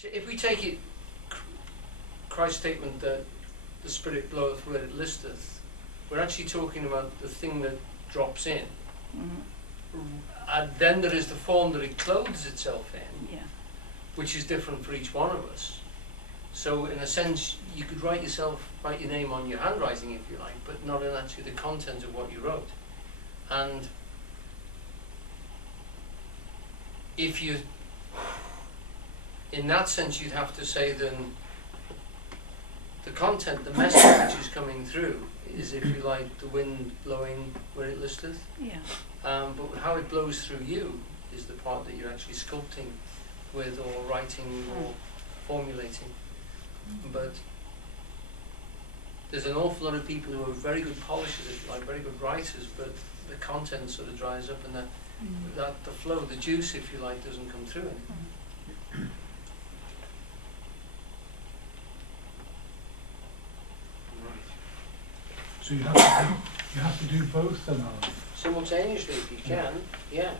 So if we take it, Christ's statement that the Spirit bloweth where it listeth, we're actually talking about the thing that drops in. And then there is the form that it clothes itself in, which is different for each one of us. So in a sense, you could write your name on your handwriting if you like, but not in actually the content of what you wrote. And if you, in that sense, you'd have to say then the content, the message which is coming through is, if you like, the wind blowing where it listeth. But how it blows through you is the part that you're actually sculpting with, or writing, or formulating. But there's an awful lot of people who are very good polishers, if you like, very good writers, but the content sort of dries up, and that the flow, the juice, if you like, doesn't come through it. So you have to do both then, Alan? Simultaneously, if you can, yeah.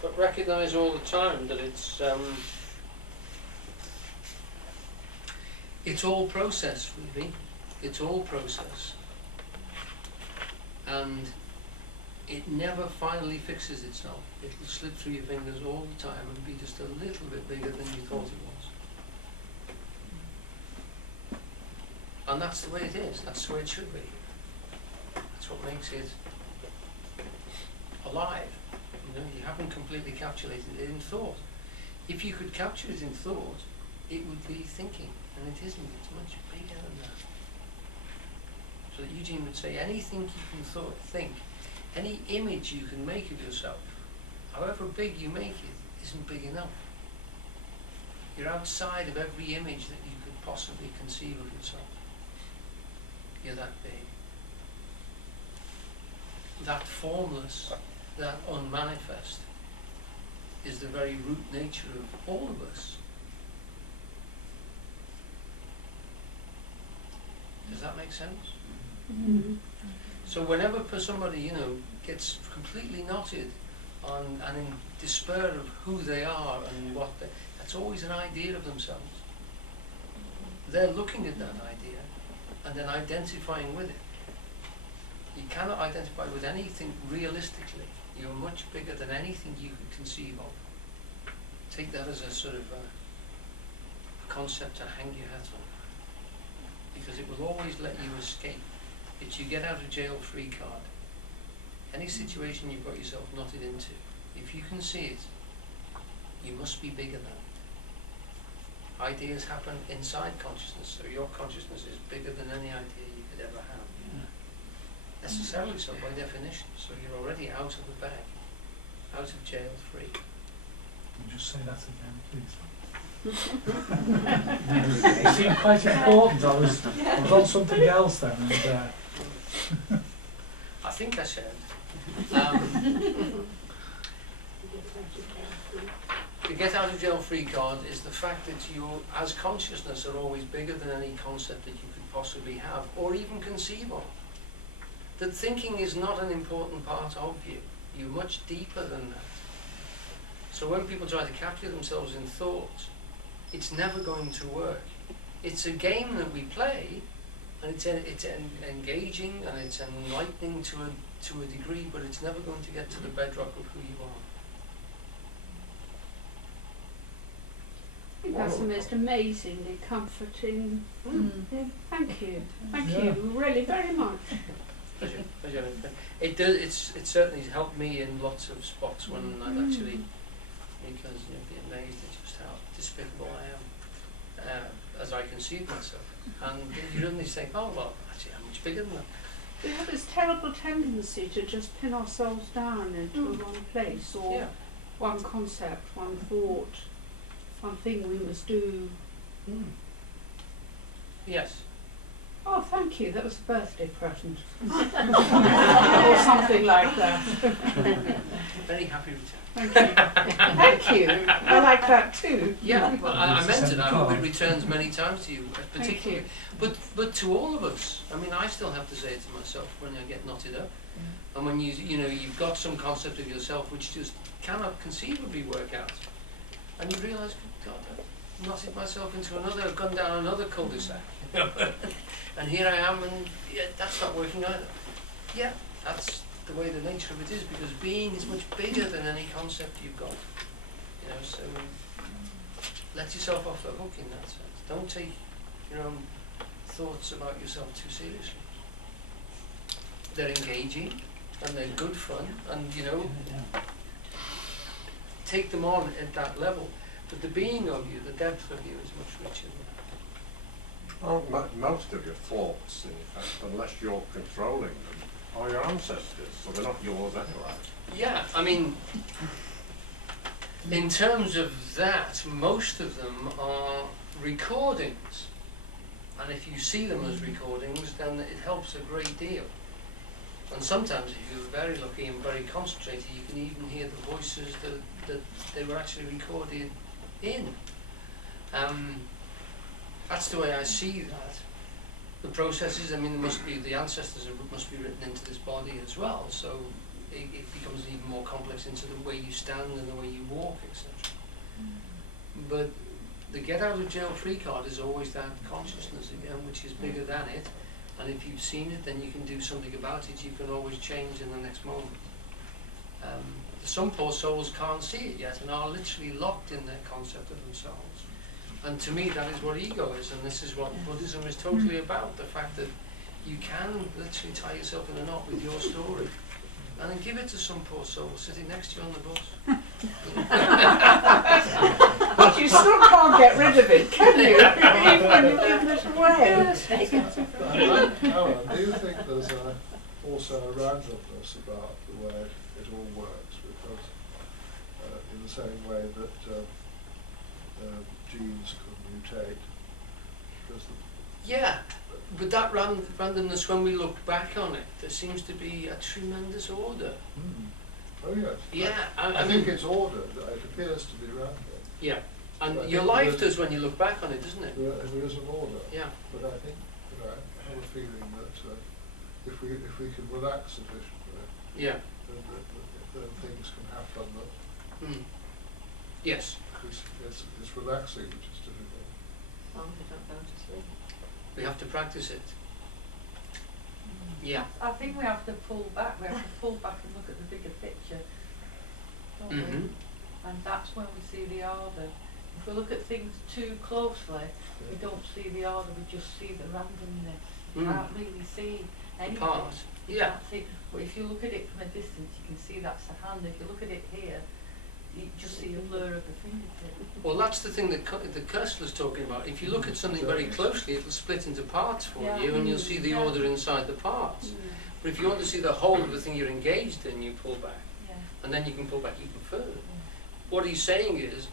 But recognise all the time that it's all process, really. It's all process. And it never finally fixes itself. It'll slip through your fingers all the time and be just a little bit bigger than you thought it was. And that's the way it is. That's the way it should be. That's what makes it alive. You know, you haven't completely capsulated it in thought. If you could capture it in thought, it would be thinking, and it isn't. It's much bigger than that. So that Eugene would say, anything you can think, any image you can make of yourself, however big you make it, isn't big enough. You're outside of every image that you could possibly conceive of yourself. You're that big. That formless, that unmanifest, is the very root nature of all of us. Does that make sense? Mm-hmm. So whenever somebody, you know, gets completely knotted on and in despair of who they are and what that's always an idea of themselves. They're looking at that idea and then identifying with it. You cannot identify with anything realistically. You're much bigger than anything you could conceive of. Take that as a sort of a concept to hang your hat on. Because it will always let you escape. It's you get out of jail free card. Any situation you've got yourself knotted into, if you can see it, you must be bigger than it. Ideas happen inside consciousness, so your consciousness is bigger than any idea you could ever have. Necessarily so by definition, so you're already out of the bag, out of jail free. Can you just say that again, please? It seemed quite important. I was on something else then, and I think I said. The get out of jail free card is the fact that you, as consciousness, are always bigger than any concept that you could possibly have or even conceive of. That thinking is not an important part of you. You're much deeper than that. So when people try to capture themselves in thought, it's never going to work. It's a game that we play, and it's engaging and it's enlightening to a degree, but it's never going to get to the bedrock of who you are. I think that's the most amazingly comforting. Yeah, thank you. Thank you really very much. Pleasure. Pleasure. It's certainly helped me in lots of spots when I've actually, because you'd be amazed at just how despicable I am as I conceive myself. And you suddenly think, oh well, actually I'm much bigger than that. We have this terrible tendency to just pin ourselves down into one place, or one concept, one thought, one thing we must do. Yes. Oh, thank you. That was a birthday present. Or something like that. Very happy return. Thank you. Thank you. I like that too. Yeah, well, I meant it. I hope it returns many times to you, particularly. But to all of us. I mean, I still have to say it to myself when I get knotted up. And when you've got some concept of yourself which just cannot conceivably work out. And you realise, God, knotted myself into another, gone down another cul-de-sac, you know, and here I am, and yeah, that's not working either. Yeah, that's the way the nature of it is, because being is much bigger than any concept you've got. You know, so let yourself off the hook in that sense. Don't take your own thoughts about yourself too seriously. They're engaging and they're good fun, and you know, take them on at that level. But the being of you, the depth of you, is much richer than that. Well, most of your thoughts, in fact, unless you're controlling them, are your ancestors, so they're not yours anyway. Yeah, I mean, in terms of that, most of them are recordings. And if you see them as recordings, then it helps a great deal. And sometimes if you're very lucky and very concentrated, you can even hear the voices that they were actually recorded in. That's the way I see that. The processes, I mean, there must be, the ancestors must be written into this body as well, so it becomes even more complex into the way you stand and the way you walk, etc. But the get out of jail free card is always that consciousness again, which is bigger than it. And if you've seen it, then you can do something about it. You can always change in the next moment. Some poor souls can't see it yet and are literally locked in their concept of themselves. And to me, that is what ego is, and this is what Buddhism is totally about. The fact that you can literally tie yourself in a knot with your story and then give it to some poor soul sitting next to you on the bus. But you still can't get rid of it, can you? Even when you live this way. Do you think there's also a randomness about the way it all works? Because in the same way that genes can mutate. Yeah, but that randomness, when we look back on it, there seems to be a tremendous order. Oh yes. Yeah, I think it's ordered. It appears to be random. Yeah, and so your life does when you look back on it, doesn't it? There is an order. Yeah. But I think, I have a feeling that if we can relax sufficiently, yeah, then things can happen that. Yes. It's relaxing, which is difficult. Long as you don't go to sleep. We have to practice it. Yeah. I think we have to pull back. We have to pull back and look at the bigger picture, don't we? And that's when we see the order. If we look at things too closely, we don't see the order. We just see the randomness. You can't really see anything. Part. You Yeah. can't see. But if you look at it from a distance, you can see that's a hand. If you look at it here, you just see a blur of a fingertip. Well, that's the thing that Kursler's talking about. If you look at something very closely, it'll split into parts for you, and you'll see the order inside the parts. But if you want to see the whole of the thing you're engaged in, you pull back. And then you can pull back even further. What he's saying is,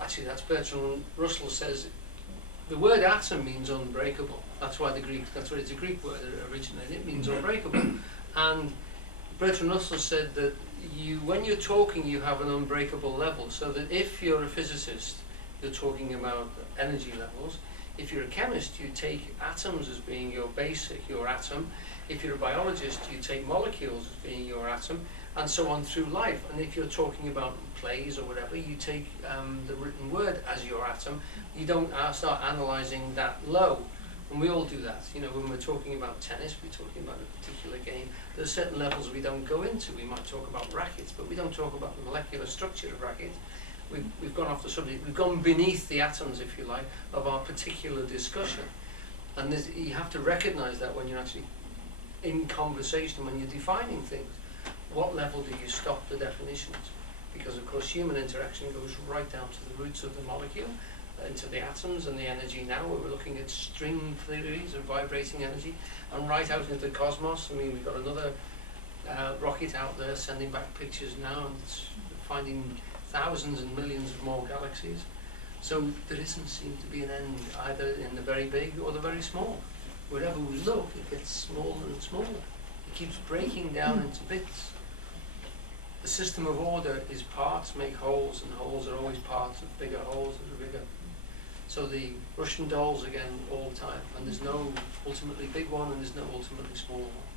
actually that's Bertrand Russell says, the word atom means unbreakable. That's why that's why it's a Greek word originated. It means unbreakable. And Bertrand Russell said that when you're talking, you have an unbreakable level, so that if you're a physicist, you're talking about energy levels. If you're a chemist, you take atoms as being your basic, your atom. If you're a biologist, you take molecules as being your atom, and so on through life. And if you're talking about plays or whatever, you take the written word as your atom. You don't start analysing that low. And we all do that. You know, when we're talking about tennis, we're talking about a particular game. There are certain levels we don't go into. We might talk about rackets, but we don't talk about the molecular structure of rackets. We've gone off the subject. We've gone beneath the atoms, if you like, of our particular discussion. And you have to recognise that when you're actually in conversation, when you're defining things. What level do you stop the definitions? Because, of course, human interaction goes right down to the roots of the molecule, into the atoms and the energy now. We're looking at string theories of vibrating energy, and right out into the cosmos. I mean, we've got another rocket out there sending back pictures now, and it's finding thousands and millions of more galaxies. So there doesn't seem to be an end either in the very big or the very small. Wherever we look, it gets smaller and smaller. It keeps breaking down into bits. The system of order is parts make wholes, and wholes are always parts of bigger wholes that are bigger. So the Russian dolls again all the time, and there's no ultimately big one and there's no ultimately small one.